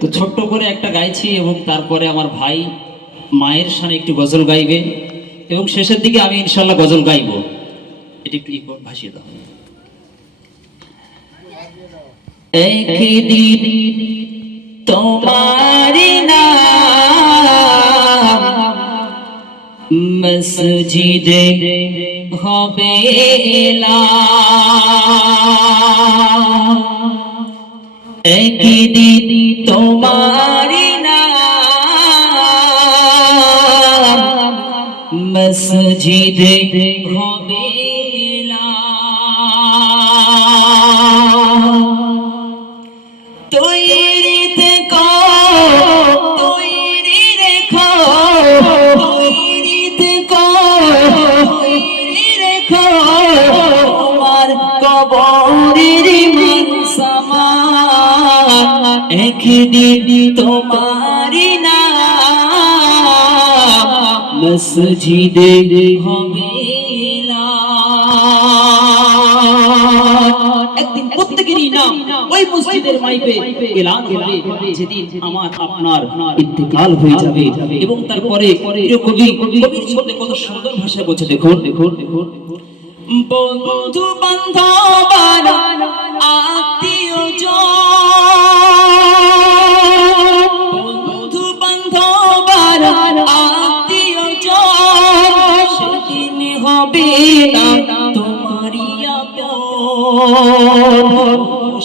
তো ছোট্ট করে একটা গাইছি এবং তারপরে আমার ভাই মায়ের শানে একটু গজল গাইবে এবং শেষের দিকে আমি ইনশাল্লাহ গজল গাইবো। এটা একটু ভাসিয়ে দাও। একদিন তোমারি নাম মসজিদে হবে এলান, একদিন তোমারি নাম মসজিদে হবে এলান। তৈরি থেকো, তৈরি রেখো, তৈরি থেকো, তৈরি রেখো তোমার কবরের মানসামা, একদিন তোমারি নাম মসজিদে হবে এলান। একদিন প্রত্যেকেরই নাম ওই মসজিদের মাইকে এলান হবে যেদিন আমার আপনার ইন্তেকাল হয়ে যাবে। এবং তারপরে কবির শব্দে কত সুন্দর ভাষা বলছে, দেখুন দেখুন দেখুন, বন্ধু বান্ধব আত্মীয়জন, বন্ধু বান্ধব আত্মীয়জন সেদিন হবে না তোমারি আপন,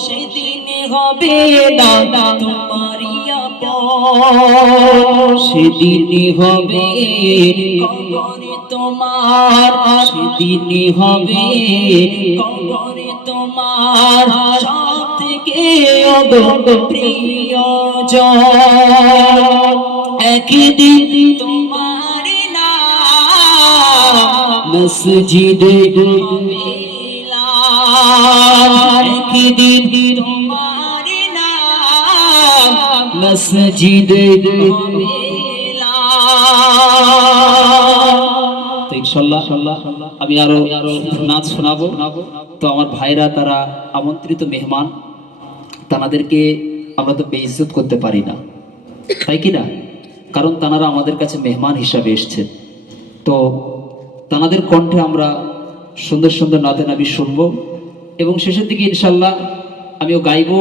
সেদিন হবে না তোমারি আপন, সেদিন হবে কবরে তোমার, সেদিন হবে কবরে তোমার সব থেকে প্রিয়জন, একদিন তোমারি নাম মসজিদে হবে এলান, একদিন তোমারি নাম মসজিদে হবে এলান। তো ইনশাআল্লাহ আমি আরো নাচ শোনাবো। তো আমার ভাইরা তারা আমন্ত্রিত মেহমান, তানাদেরকে আমরা তো বেইজ্জত করতে পারি না, তাই কি না? কারণ তানারা আমাদের কাছে মেহমান হিসাবে এসছেন। তো তানাদের কণ্ঠে আমরা সুন্দর সুন্দর নাতে নাবি শুনবো এবং শেষের দিকে ইনশাল্লাহ আমিও গাইবো।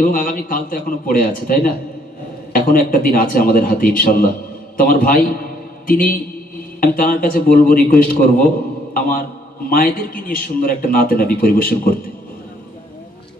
এবং আগামী কাল তো এখনো পড়ে আছে, তাই না? এখনো একটা দিন আছে আমাদের হাতে ইনশাল্লাহ। তো আমার ভাই তিনি, আমি তার কাছে বলবো, রিকোয়েস্ট করব আমার মায়েদেরকে নিয়ে সুন্দর একটা নাতে নাবি পরিবেশন করতে।